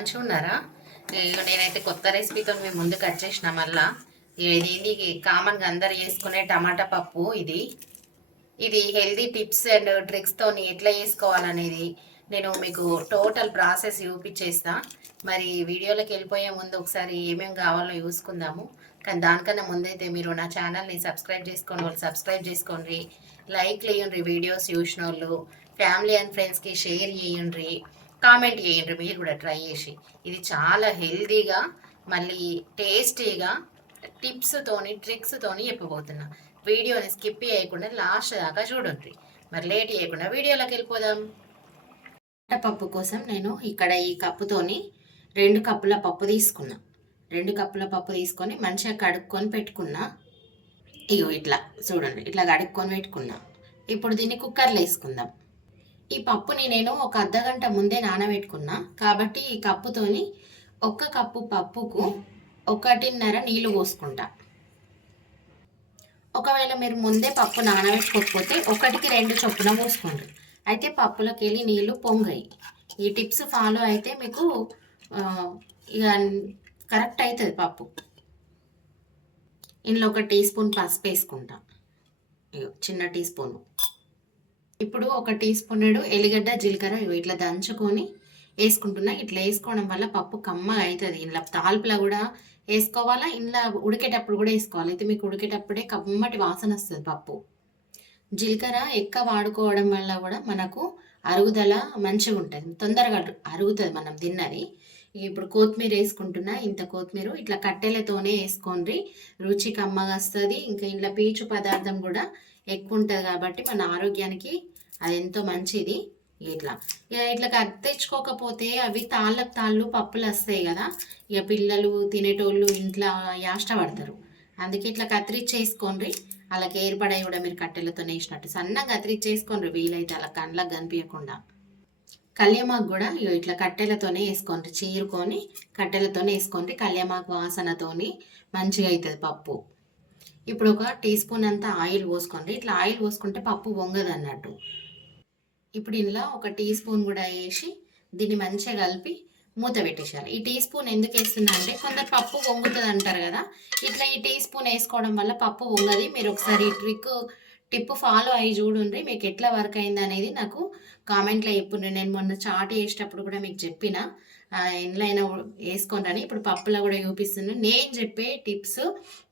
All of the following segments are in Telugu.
మంచిగా ఉన్నారా? ఇగో నేనైతే కొత్త రెసిపీతో మేము ముందుకు వచ్చేసిన మళ్ళా. ఇది కామన్గా అందరు చేసుకునే టమాటా పప్పు. ఇది హెల్దీ టిప్స్ అండ్ ట్రిక్స్తో ఎట్లా చేసుకోవాలనేది నేను మీకు టోటల్ ప్రాసెస్ చూపించేస్తా. మరి వీడియోలోకి వెళ్ళిపోయే ముందు ఒకసారి ఏమేమి కావాలో చూసుకుందాము. కానీ దానికన్నా ముందైతే మీరు నా ఛానల్ని సబ్స్క్రైబ్ చేసుకోండి, వాళ్ళు సబ్స్క్రైబ్ చేసుకోండి, లైక్ చేయండి, వీడియోస్ చూసిన వాళ్ళు ఫ్యామిలీ అండ్ ఫ్రెండ్స్కి షేర్ చేయండి, కామెంట్ చేయండి మీరు కూడా ట్రై చేసి. ఇది చాలా హెల్తీగా మళ్ళీ టేస్టీగా టిప్స్తోని ట్రిక్స్తోని చెప్పబోతున్నా. వీడియోని స్కిప్ చేయకుండా లాస్ట్ దాకా చూడండి. మరి లేట్ చేయకుండా వీడియోలోకి వెళ్ళిపోదాం. పప్పు కోసం నేను ఇక్కడ ఈ కప్పుతోని 2 కప్పుల పప్పు తీసుకున్నా. 2 కప్పుల పప్పు తీసుకొని మంచిగా కడుక్కొని పెట్టుకున్నా. ఇగో ఇట్లా చూడండి, ఇట్లా కడుక్కొని పెట్టుకున్నా. ఇప్పుడు దీన్ని కుక్కర్లో వేసుకుందాం. ఈ పప్పుని నేను ఒక అర్ధగంట ముందే నానబెట్టుకున్నా కాబట్టి ఈ కప్పుతోని 1 కప్పు పప్పుకు 1.5 నీళ్ళు పోసుకుంటా. ఒకవేళ మీరు ముందే పప్పు నానబెట్టుకోకపోతే 1కి 2 చొప్పున పోసుకోండి. అయితే పప్పులోకి వెళ్ళి నీళ్ళు పొంగాయి. ఈ టిప్స్ ఫాలో అయితే మీకు ఇక కరెక్ట్ అవుతుంది పప్పు. ఇందులో 1 టీ స్పూన్ పసుపు వేసుకుంటా, చిన్న టీ స్పూను. ఇప్పుడు 1 టీ స్పూన్ ఎల్లిగడ్డ జీలకర్ర ఇట్లా దంచుకొని వేసుకుంటున్నా. ఇట్లా వేసుకోవడం వల్ల పప్పు కమ్మగా అవుతుంది. ఇంట్లో తాల్పులా కూడా వేసుకోవాలా, ఇంట్లో ఉడికేటప్పుడు కూడా వేసుకోవాలి. అయితే మీకు ఉడికేటప్పుడే కమ్మటి వాసన వస్తుంది పప్పు. జీలకర్ర ఎక్కువ వాడుకోవడం వల్ల కూడా మనకు అరుగుదల మంచిగా ఉంటుంది, తొందరగా అరుగుతుంది మనం తిన్నది. ఇప్పుడు కొత్తిమీర వేసుకుంటున్నా. ఇంత కొత్తిమీర ఇట్లా కట్టెలతోనే వేసుకోండి, రుచి కమ్మగా వస్తుంది. ఇంకా ఇంట్లో పీచు పదార్థం కూడా ఎక్కువ ఉంటుంది కాబట్టి మన ఆరోగ్యానికి అది ఎంతో మంచిది. ఇట్లా కత్తించుకోకపోతే అవి తాళ్ళు పప్పులు వస్తాయి కదా, ఇక పిల్లలు తినేటోళ్ళు ఇంట్లో యాష్టపడతారు. అందుకే ఇట్లా కత్తిరించేసుకోండి. అలాగే ఏర్పడాయి కూడా మీరు కట్టెలతో వేసినట్టు సన్నగా కత్తిరించేసుకోండి వీలైతే, అలా కండ్లకు కనిపించకుండా. కళ్యామాకు కూడా ఇట్లా కట్టెలతోనే వేసుకోండి, చీరుకొని కట్టెలతోనే వేసుకోండి. కళ్యామాకు వాసనతోని మంచిగా అవుతుంది పప్పు. ఇప్పుడు 1 టీ స్పూన్ అంతా ఆయిల్ పోసుకోండి. ఇట్లా ఆయిల్ పోసుకుంటే పప్పు వంగదు అన్నట్టు. ఇప్పుడు ఇందులో 1 టీ స్పూన్ కూడా వేసి దీన్ని మంచిగా కలిపి మూత పెట్టేసేయాలి. ఈ టీ స్పూన్ ఎందుకు వేస్తున్నా అంటే కొందరు పప్పు వంగుతుంది అంటారు కదా, ఇట్లా ఈ టీ స్పూన్ వేసుకోవడం వల్ల పప్పు వంగది. మీరు ఒకసారి టిప్ ఫాలో అయ్యి చూడండి, మీకు ఎట్లా వర్క్ అయింది అనేది నాకు కామెంట్లో చెప్పుండ్రి. నేను మొన్న చాట్ చేసేటప్పుడు కూడా మీకు చెప్పిన ఇంట్లో అయినా వేసుకోండి. ఇప్పుడు పప్పులో కూడా చూపిస్తున్నాను. నేను చెప్పే టిప్స్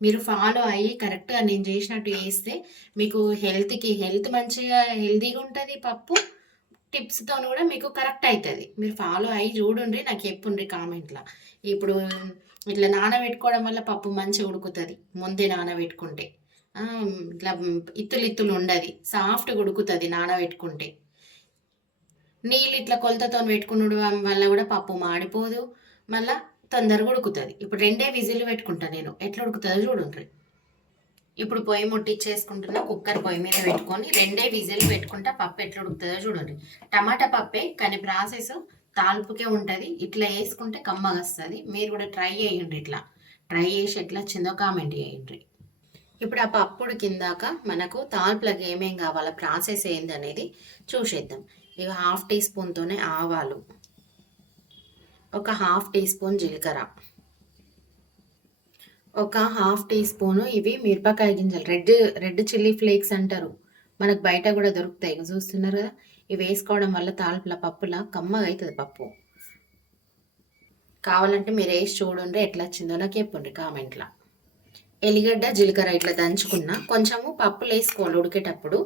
మీరు ఫాలో అయ్యి కరెక్ట్గా నేను చేసినట్టు వేస్తే మీకు హెల్త్ మంచిగా హెల్తీగా ఉంటుంది. పప్పు టిప్స్తో కూడా మీకు కరెక్ట్ అవుతుంది. మీరు ఫాలో అయ్యి చూడండి, నాకు చెప్పుండ్రి కామెంట్లో. ఇప్పుడు ఇట్లా నానబెట్టుకోవడం వల్ల పప్పు మంచిగా ఉడుకుతుంది. ముందే నానబెట్టుకుంటే ఇట్లా ఇత్తులు ఉండదు, సాఫ్ట్గా ఉడుకుతుంది నానబెట్టుకుంటే. నీళ్ళు ఇట్లా కొలతతో పెట్టుకునడం వల్ల కూడా పప్పు మాడిపోదు, మళ్ళీ తొందరగా ఉడుకుతుంది. ఇప్పుడు 2 విజిల్ పెట్టుకుంటా నేను, ఎట్లా ఉడుకుతుందో చూడండి. ఇప్పుడు పొయ్యి ముట్టించేసుకుంటున్నా. కుక్కర్ పొయ్యి మీద పెట్టుకొని 2 విజిల్ పెట్టుకుంటా. పప్పు ఎట్లా ఉడుకుతుందో చూడండి. టమాటా పప్పే కానీ ప్రాసెస్ తాల్పుకే ఉంటుంది. ఇట్లా వేసుకుంటే కమ్మగా వస్తుంది. మీరు కూడా ట్రై చేయండి. ఇట్లా ట్రై చేసి ఎట్లా వచ్చిందో కామెంట్ చేయండి. ఇప్పుడు ఆ పప్పు ఉడికిందాక మనకు తాల్పులకు ఏమేం కావాలో ప్రాసెస్ ఏంది అనేది చూసేద్దాం. ఇక 1/2 టీ స్పూన్తోనే ఆవాలు, 1/2 టీ స్పూన్ జీలకర్ర, 1/2 టీ స్పూను ఇవి మిరపకాయ గింజలు, రెడ్ చిల్లీ ఫ్లేక్స్ అంటారు, మనకు బయట కూడా దొరుకుతాయి, చూస్తున్నారు కదా. ఇవి వేసుకోవడం వల్ల తాల్పుల పప్పులా కమ్మగా అవుతుంది పప్పు. కావాలంటే మీరు వేసి చూడండి ఎట్లా వచ్చిందో నాకు చెప్పండి కామెంట్లో. ఎల్లిగడ్డ జీలకర్ర ఇట్లా దంచుకున్న, కొంచెము పప్పులు వేసుకోవాలి ఉడికేటప్పుడు,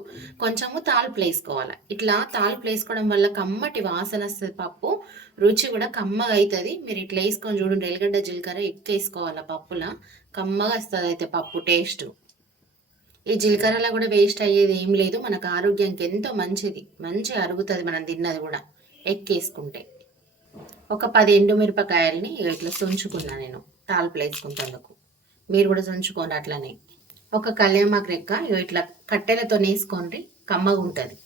కొంచెము తాల్పులు వేసుకోవాలి. ఇట్లా తాల్పులు వేసుకోవడం వల్ల కమ్మటి వాసన వస్తుంది, పప్పు రుచి కూడా కమ్మగా అవుతుంది. మీరు ఇట్లా వేసుకొని చూడండి. ఎల్లిగడ్డ జీలకర్ర ఎక్కువ వేసుకోవాలి, పప్పులా కమ్మగా వస్తుంది అయితే పప్పు టేస్ట్. ఈ జీలకర్రలో కూడా వేస్ట్ అయ్యేది ఏం లేదు, మనకు ఆరోగ్యానికి ఎంతో మంచిది, మంచిగా అరుగుతుంది మనం తిన్నది కూడా ఎక్కేసుకుంటే. 10 ఎండుమిరపకాయలని ఇట్లా తుంచుకున్నా నేను తాల్పులు వేసుకుంటేందుకు. మీరు కూడా తుంచుకోండి అట్లనే. 1 కళ్యామాకు రెక్క ఇట్లా కట్టెలతో వేసుకోండి, కమ్మగా ఉంటుంది.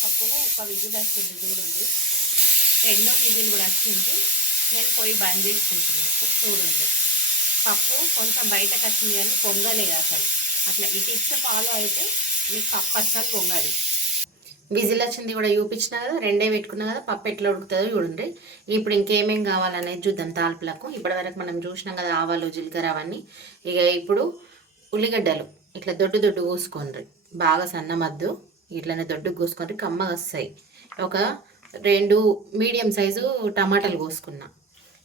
పప్పు 1 విజిల్ వచ్చింది చూడండి, 2వ విజిల్ కూడా వచ్చింది. నేను పొయ్యి బంద్ చేసుకుంటున్నాను. చూడండి పప్పు కొంచెం బయటకు వచ్చింది కానీ పొంగలేదు అసలు. అట్లా ఈ టిప్స్ ఫాలో అయితే మీకు పప్పు అస్సలు పొంగది. విజిల్ వచ్చింది కూడా చూపించిన కదా, రెండే పెట్టుకున్నా కదా. పప్పు ఎట్లా ఉడుకుతుందో చూడండి. ఇప్పుడు ఇంకేమేం కావాలనేది చూద్దాం తాల్పులకు. ఇప్పటి వరకు మనం చూసినాం కదా ఆవాలు జీలకర్ర అవన్నీ. ఇక ఇప్పుడు ఉల్లిగడ్డలు ఇట్లా దొడ్డు కోసుకోండి, బాగా సన్నమద్దు. ఇట్లనే దొడ్డుకు కోసుకొని కమ్మగా వస్తాయి. ఒక 2 మీడియం సైజు టమాటాలు కోసుకున్నా.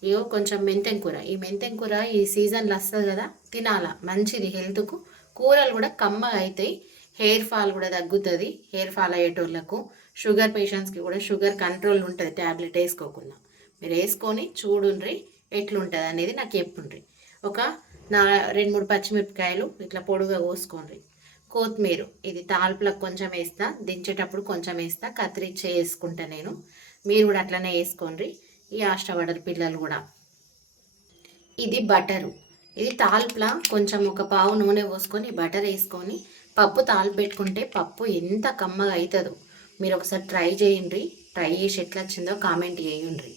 ఇగో కొంచెం మెంతెం కూర. ఈ మెంతెం కూర ఈ సీజన్లో వస్తుంది కదా, తినాల, మంచిది హెల్త్కు. కూరలు కూడా కమ్మగా అవుతాయి, హెయిర్ ఫాల్ కూడా తగ్గుతుంది. హెయిర్ ఫాల్ అయ్యేటోళ్ళకు, షుగర్ పేషెంట్స్కి కూడా షుగర్ కంట్రోల్ ఉంటుంది ట్యాబ్లెట్ వేసుకోకుండా. మీరు వేసుకొని చూడుండ్రి ఎట్లుంటుంది అనేది నాకు చెప్పుండ్రి. ఒక 2-3 పచ్చిమిరపకాయలు ఇట్లా పొడుగా కోసుకోండి. కొత్తిమీర ఇది తాల్పులకు కొంచెం వేస్తా, దించేటప్పుడు కొంచెం వేస్తా, కత్తిరించి వేసుకుంటా నేను. మీరు కూడా అట్లనే వేసుకోండి, ఈ ఆష్టపడరు పిల్లలు కూడా. ఇది బటరు. ఇది తాల్పులా కొంచెం ఒక పావు నూనె పోసుకొని బటర్ వేసుకొని పప్పు తాల్పు పెట్టుకుంటే పప్పు ఎంత కమ్మగా అవుతుందో మీరు ఒకసారి ట్రై చేయండి. ట్రై చేసి ఎట్లా వచ్చిందో కామెంట్ చేయండి.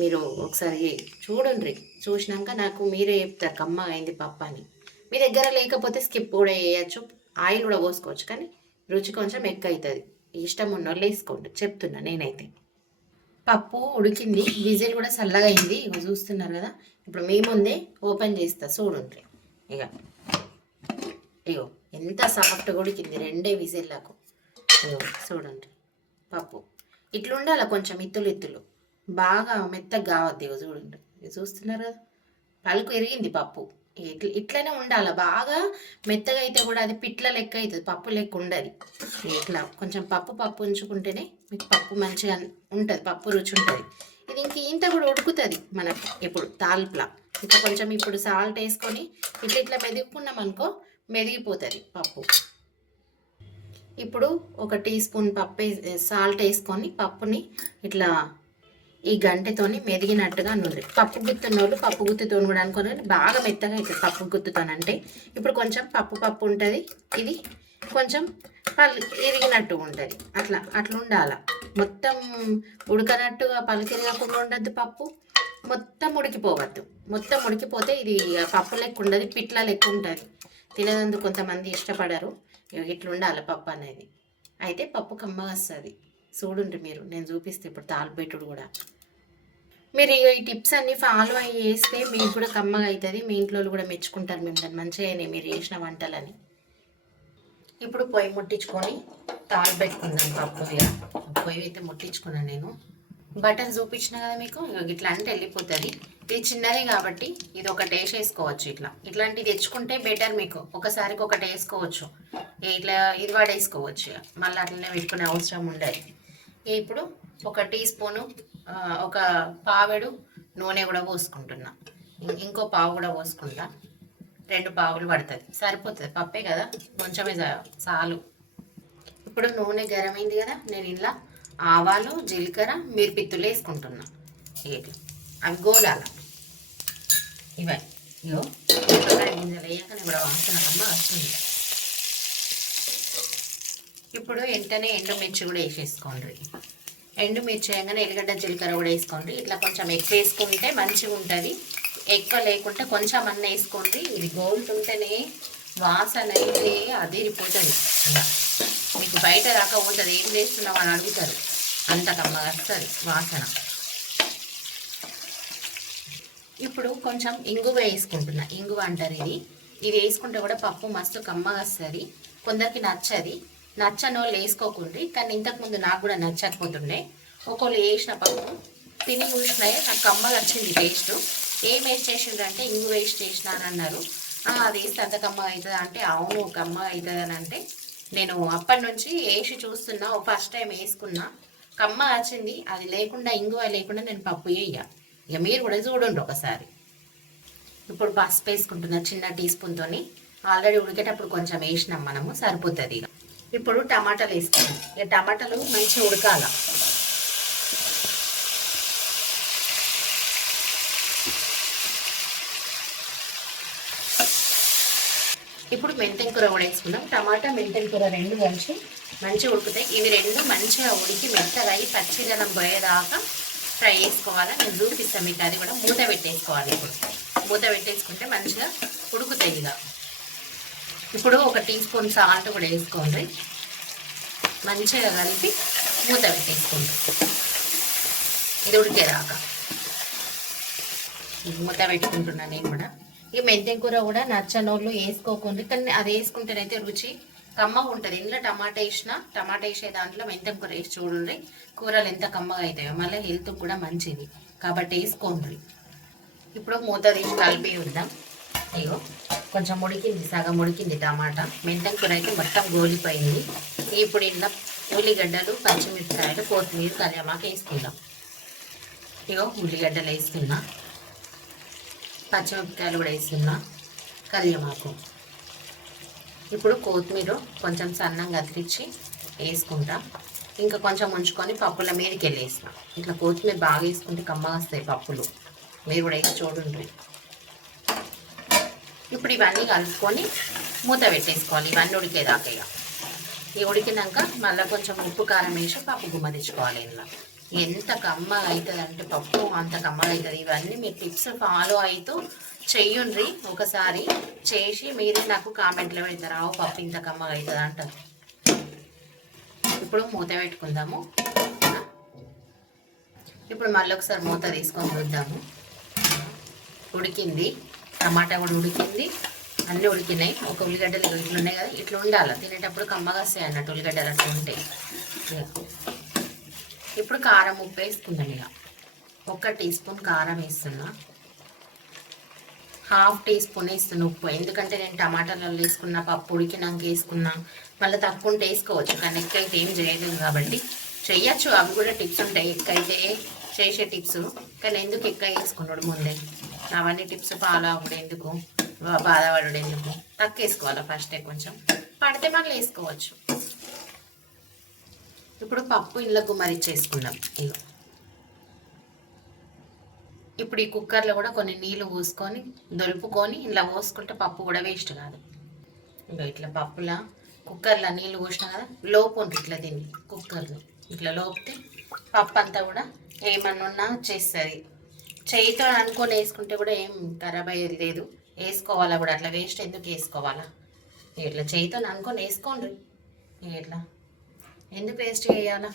మీరు ఒకసారి చూడండి, చూసినాక నాకు మీరే చెప్తారు కమ్మగా అయింది పప్పు అని. మీ దగ్గర లేకపోతే స్కిప్ కూడా చేయొచ్చు, ఆయిల్ కూడా పోసుకోవచ్చు, కానీ రుచి కొంచెం ఎక్కువ అవుతుంది. ఇష్టం ఉన్నోళ్ళు వేసుకోండి, చెప్తున్నా నేనైతే. పప్పు ఉడికింది, విజిల్ కూడా చల్లగా అయింది. ఇక చూస్తున్నారు కదా, ఇప్పుడు మీ ముందే ఓపెన్ చేస్తా చూడండి. ఇక ఇగో ఎంత సాఫ్ట్గా ఉడికింది 2 విజిల్లకు. ఇగో చూడండి పప్పు ఇట్లుండాలి, కొంచెం ఇత్తులు బాగా మెత్తగా కావద్దు. ఇగో చూడండి, ఇది చూస్తున్నారు కదా, పలుకు ఎరిగింది పప్పు. ఇట్లనే ఉండాలి. బాగా మెత్తగా అయితే కూడా అది పిట్ల లెక్క అవుతుంది, పప్పు లెక్క ఉండదు. ఇట్లా కొంచెం పప్పు ఉంచుకుంటేనే మీకు పప్పు మంచిగా ఉంటుంది, పప్పు రుచి ఉంటుంది. ఇది ఇంత కూడా ఉడుకుతుంది మనకు ఇప్పుడు తాల్పులా. ఇట్లా కొంచెం ఇప్పుడు సాల్ట్ వేసుకొని ఇట్లా మెదుపుకున్నాం అనుకో, మెదిగిపోతుంది పప్పు. ఇప్పుడు ఒక టీ స్పూన్ సాల్ట్ వేసుకొని పప్పుని ఇట్లా ఈ గంటెతోని మెదిగినట్టుగా నూనె. పప్పు గుత్తున్నోళ్ళు పప్పు గుత్తుతో కూడా అనుకుని బాగా మెత్తగా అవుతుంది పప్పు గుత్తుతోనంటే. ఇప్పుడు కొంచెం పప్పు ఉంటుంది, ఇది కొంచెం ఇరిగినట్టు ఉంటుంది. అట్లా ఉండాల. మొత్తం ఉడకనట్టుగా పలుకిరగకుండా ఉండద్దు పప్పు, మొత్తం ఉడికిపోవద్దు. మొత్తం ఉడికిపోతే ఇది పప్పు లెక్క ఉండదు, పిట్ల లెక్క ఉంటుంది. తినేందుకు కొంతమంది ఇష్టపడరు. ఇట్లా ఉండాలి పప్పు అనేది. అయితే పప్పు కమ్మగా వస్తుంది. చూడండి మీరు, నేను చూపిస్తే ఇప్పుడు తాలిపెట్టుడు కూడా. మీరు ఈ టిప్స్ అన్నీ ఫాలో అయ్యి చేస్తే మీకు కూడా కమ్మగా అవుతుంది. మీ ఇంట్లో కూడా మెచ్చుకుంటారు మిమ్మల్ని, మంచిగా మీరు చేసిన వంటలని. ఇప్పుడు పొయ్యి ముట్టించుకొని తాలు పెట్టుకున్నాను పప్పు. పొయ్యి అయితే ముట్టించుకున్నాను నేను. బటన్ చూపించిన కదా మీకు, ఇట్లా అంటే వెళ్ళిపోతుంది. ఇది చిన్నది కాబట్టి ఇది ఒకటి వేసేసుకోవచ్చు. ఇట్లాంటివి తెచ్చుకుంటే బెటర్, మీకు ఒకసారికి ఒకటి వేసుకోవచ్చు. ఇట్లా ఇది వాడేసుకోవచ్చు, మళ్ళీ అట్లనే పెట్టుకునే అవసరం ఉండదు. ఇప్పుడు ఒక టీ స్పూను, ఒక పావెడు నూనె కూడా పోసుకుంటున్నా. ఇంకో పావు కూడా పోసుకుంటా. 2 పావులు పడుతుంది, సరిపోతుంది. పప్పే కదా, కొంచెమే చాలు. ఇప్పుడు నూనె గరమైంది కదా, నేను ఇలా ఆవాలు జీలకర్ర మిరిపిత్తులు వేసుకుంటున్నా. ఇట్లా అవి గోలాల. ఇవే ఇగో గింజలు వేయకనే కూడా వాసన కమ్మ వస్తుంది. ఇప్పుడు వెంటనే ఎండుమిర్చి కూడా వేసేసుకోండి. ఎండుమిర్చి వేయగానే ఎల్లిగడ్డ జీలకర్ర కూడా వేసుకోండి. ఇట్లా కొంచెం ఎక్కువ వేసుకుంటే మంచిగా ఉంటుంది, ఎక్కువ లేకుంటే కొంచెం అన్న వేసుకోండి. ఇది గోలుతుంటేనే వాసన అయితే అదిరిపోతుంది. ఇలా మీకు బయట రాకపోతుంది, ఏం చేస్తున్నావు అని అడుగుతారు, అంత కమ్మగా వస్తుంది వాసన. ఇప్పుడు కొంచెం ఇంగువ వేసుకుంటున్నా. ఇంగువ అంటారు ఇది వేసుకుంటే కూడా పప్పు మస్తు కమ్మగా వస్తుంది. కొందరికి నచ్చని వాళ్ళు వేసుకోకుండ్రి, కానీ ఇంతకుముందు నాకు కూడా నచ్చకపోతుండే. ఒకళ్ళు వేసిన పప్పు తిని చూసినాయే నాకు కమ్మగా వచ్చింది టేస్ట్. ఏం వేస్ట్ చేసిండ్రంటే ఇంగువ వేస్ట్ చేసినా అని అన్నారు. అది వేస్తే అంత కమ్మగా అవుతుందా అంటే, అవును కమ్మగా అవుతుంది అని అంటే, నేను అప్పటి నుంచి వేసి చూస్తున్నా. ఫస్ట్ టైం వేసుకున్నా, కమ్మగా వచ్చింది. అది లేకుండా, ఇంగువ లేకుండా నేను పప్పు వేయ. ఇక మీరు కూడా చూడండి ఒకసారి. ఇప్పుడు పసుపు వేసుకుంటున్నా చిన్న టీ స్పూన్తో. ఆల్రెడీ ఉడికేటప్పుడు కొంచెం వేసినాం మనము, సరిపోతుంది. ఇప్పుడు టమాటాలు వేసుకున్నాం. ఇక టమాటాలు మంచిగా ఉడకాల. ఇప్పుడు మెంతెం కూర కూడా వేసుకుందాం. టమాటా మెంతెం కూర 2 కలిసి మంచిగా ఉడుకుతాయి. ఇవి 2 మంచిగా ఉడికి మెత్తగా అయ్యి పచ్చిదనం పోయేదాకా ఫ్రై చేసుకోవాలి. నేను చూపిస్తాను మీకు. అది కూడా మూత పెట్టేసుకోవాలి. ఇప్పుడు మూత పెట్టేసుకుంటే మంచిగా ఉడుకుతాయి. ఇప్పుడు ఒక టీ స్పూన్ సాల్ట్ కూడా వేసుకోండి. మంచిగా కలిపి మూత పెట్టేసుకుంటాం. ఇది ఉడికేదాకా మూత పెట్టుకుంటున్నాను నేను కూడా. ఈ మెంతెం కూర కూడా నచ్చనోళ్ళు వేసుకోకుండా, కానీ అది వేసుకుంటేనైతే రుచి కమ్మగా ఉంటుంది. ఇందులో టమాటా వేసే దాంట్లో మెంతెం కూర వేసి చూడండి, కూరలు ఎంత కమ్మగా అవుతాయో, మళ్ళీ హెల్త్ కూడా మంచిది కాబట్టి వేసుకోండి. ఇప్పుడు మూత తీసి కలిపి ఉందాం. ఇగో కొంచెం ఉడికింది, సగం ఉడికింది టమాటా. మెంతెం కూర అయితే మొత్తం గోలిపోయింది. ఇప్పుడు ఇంట్లో ఉల్లిగడ్డలు, పచ్చిమిరపకాయలు, కొత్తిమీర, కరివేపాకు వేసుకుందాం. ఇగో ఉల్లిగడ్డలు వేస్తున్నా, పచ్చిమిరపకాయలు కూడా వేస్తున్నా, కరివేపాకు. ఇప్పుడు కొత్తిమీర కొంచెం సన్నంగా కత్తిరించి వేసుకుంటా. ఇంకా కొంచెం ఉంచుకొని పప్పుల మీదకి వెళ్ళేసిన. ఇట్లా కొత్తిమీర బాగా వేసుకుంటే కమ్మగా వస్తాయి పప్పులు. మీరు కూడా వేసి చూడండి. ఇప్పుడు ఇవన్నీ కలుపుకొని మూత పెట్టేసుకోవాలి, ఇవన్నీ ఉడికేదాకా. ఇవి ఉడికినాక మళ్ళీ కొంచెం ఉప్పు కారం వేసి పప్పు గుమ్మరించుకోవాలి. ఇలా ఎంత కమ్మగా అవుతుంది అంటే పప్పు అంత కమ్మగా అవుతుంది. ఇవన్నీ మీరు టిప్స్ ఫాలో అవుతూ చెయ్యండి. ఒకసారి చేసి మీరు నాకు కామెంట్లో పెడతారు, ఆవు పప్పు ఇంత కమ్మగా అవుతుంది అంటారు. ఇప్పుడు మూత పెట్టుకుందాము. ఇప్పుడు మళ్ళీ ఒకసారి మూత తీసుకొని చూద్దాము. ఉడికింది, టమాటా కూడా ఉడికింది, అన్నీ ఉడికినాయి. ఒక ఉల్లిగడ్డలు ఇట్లా ఉన్నాయి కదా, ఇట్లా ఉండాలి తినేటప్పుడు కమ్మగా వస్తాయి అన్నట్టు ఉల్లిగడ్డలు అట్లా ఉంటాయి. ఇప్పుడు కారం, ఉప్పు వేసుకుందాం. ఇక 1 టీ స్పూన్ కారం వేస్తున్నా, 1/2 టీ స్పూన్ వేస్తున్నా ఉప్పు. ఎందుకంటే నేను టమాటాలలో వేసుకున్నా, పప్పు ఉడికినాక వేసుకున్నా, మళ్ళీ తక్కువ ఉంటే వేసుకోవచ్చు. కానీ ఎక్కైతే ఏం చేయలేదు కాబట్టి చెయ్యొచ్చు, అవి కూడా టిప్స్ ఉంటాయి. ఎక్కైతే చేసే టిప్స్, కానీ ఎందుకు ఎక్కువ వేసుకున్నాడు ముందే, అవన్నీ టిప్స్ ఫాలో అవ్వడం ఎందుకు, బాధపడడం ఎందుకు, తక్కువ వేసుకోవాలి ఫస్టే. కొంచెం పడితే మళ్ళీ వేసుకోవచ్చు. ఇప్పుడు పప్పు ఇంట్లో గుమ్మరిచ్చేసుకుందాం. ఇప్పుడు ఈ కుక్కర్లో కూడా కొన్ని నీళ్ళు పోసుకొని దొలుపుకొని ఇలా పోసుకుంటే పప్పు కూడా వేస్ట్ కాదు. ఇంకా ఇట్లా పప్పులా కుక్కర్లో నీళ్ళు పోసినా కదా, లోపు ఉంటుంది ఇట్లా దీన్ని కుక్కర్ని ఇట్లా లోపితే పప్పు అంతా కూడా ఏమన్నా వచ్చేస్తుంది. చేయితో అనుకొని వేసుకుంటే కూడా ఏం ఖరాబ్ అయ్యేది లేదు. వేసుకోవాలా కూడా, అట్లా వేస్ట్ ఎందుకు వేసుకోవాలా. ఇట్లా చేయితో అనుకొని వేసుకోండి. ఇట్లా ఎందుకు వేస్ట్ చేయాలా.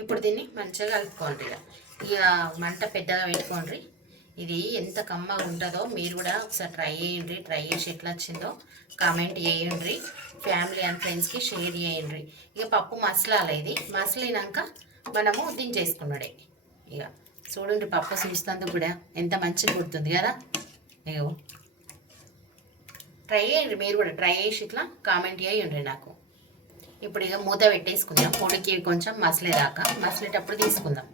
ఇప్పుడు దీన్ని మంచిగా కలుపుకోండి. ఇక మంట పెద్దగా పెట్టుకోండి. ఇది ఎంత కమ్మగా ఉంటుందో మీరు కూడా ఒకసారి ట్రై చేయండి. ట్రై చేసి ఎట్లా వచ్చిందో కామెంట్ చేయండి. ఫ్యామిలీ అండ్ ఫ్రెండ్స్కి షేర్ చేయండి. ఇక పప్పు మసలాలి. ఇది మసలినాక మనము దించేసుకున్నాడే. ఇక చూడండి, పప్పు చూస్తేందుకు కూడా ఎంత మంచిగా కుడుతుంది కదా. ఇగో ట్రై చేయండి, మీరు కూడా ట్రై చేసి ఇట్లా కామెంట్ చేయండి నాకు. ఇప్పుడు ఇక మూత పెట్టేసుకుందాం. ఉడికి కొంచెం మసలేదాకా, మసలేటప్పుడు తీసుకుందాం.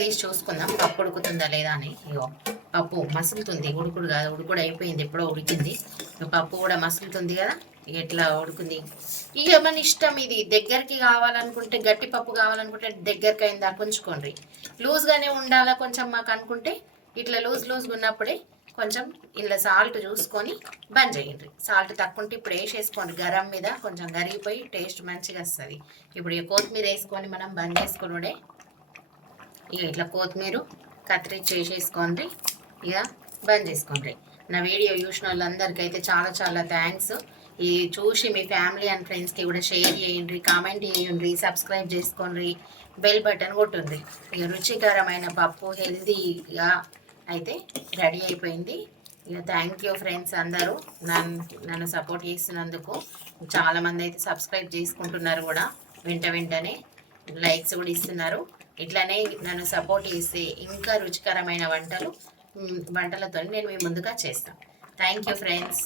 తీసి చూసుకుందాం పప్పు ఉడుకుతుందా లేదా అని. ఇగో పప్పు మసులుతుంది, ఉడుకుడు కాదు, ఉడుకుడు అయిపోయింది, ఎప్పుడో ఉడికింది. పప్పు కూడా మసులుతుంది కదా, ఎట్లా ఉడుకుంది. ఇక మన ఇష్టం. ఇది దగ్గరికి కావాలనుకుంటే, గట్టి పప్పు కావాలనుకుంటే దగ్గరికి అయిందా ఉంచుకోండి. లూజ్గానే ఉండాలా కొంచెం మాకు అనుకుంటే ఇట్లా లూజ్గా ఉన్నప్పుడే కొంచెం ఇలా సాల్ట్ చూసుకొని బంద్ చేయండి. సాల్ట్ తక్కువ ఉంటే ఇప్పుడు వేసేసుకోండి. గరం మీద కొంచెం గరిగిపోయి టేస్ట్ మంచిగా వస్తుంది. ఇప్పుడు ఇక కొత్తిమీర వేసుకొని మనం బంద్ చేసుకున్నాడే. ఇక ఇట్లా కొత్తిమీర కత్తిరించి వేసేసుకోండి, ఇక బంద్ చేసుకోండి. నా వీడియో చూసిన వాళ్ళందరికీ అయితే చాలా చాలా థ్యాంక్స్. ఇది చూసి మీ ఫ్యామిలీ అండ్ ఫ్రెండ్స్కి కూడా షేర్ చేయండి, కామెంట్ చేయండి, సబ్స్క్రైబ్ చేసుకోండి, బెల్ బటన్ కొట్టుండ్రి. ఇక రుచికరమైన పప్పు హెల్తీగా అయితే రెడీ అయిపోయింది. ఇక థ్యాంక్ యూ ఫ్రెండ్స్, అందరూ నన్ను సపోర్ట్ చేస్తున్నందుకు. చాలామంది అయితే సబ్స్క్రైబ్ చేసుకుంటున్నారు కూడా, వెంటనే లైక్స్ కూడా ఇస్తున్నారు. ఇట్లానే నన్ను సపోర్ట్ చేసి ఇంకా రుచికరమైన వంటలతో నేను మీ ముందుగా చేస్తాను. Thank you friends.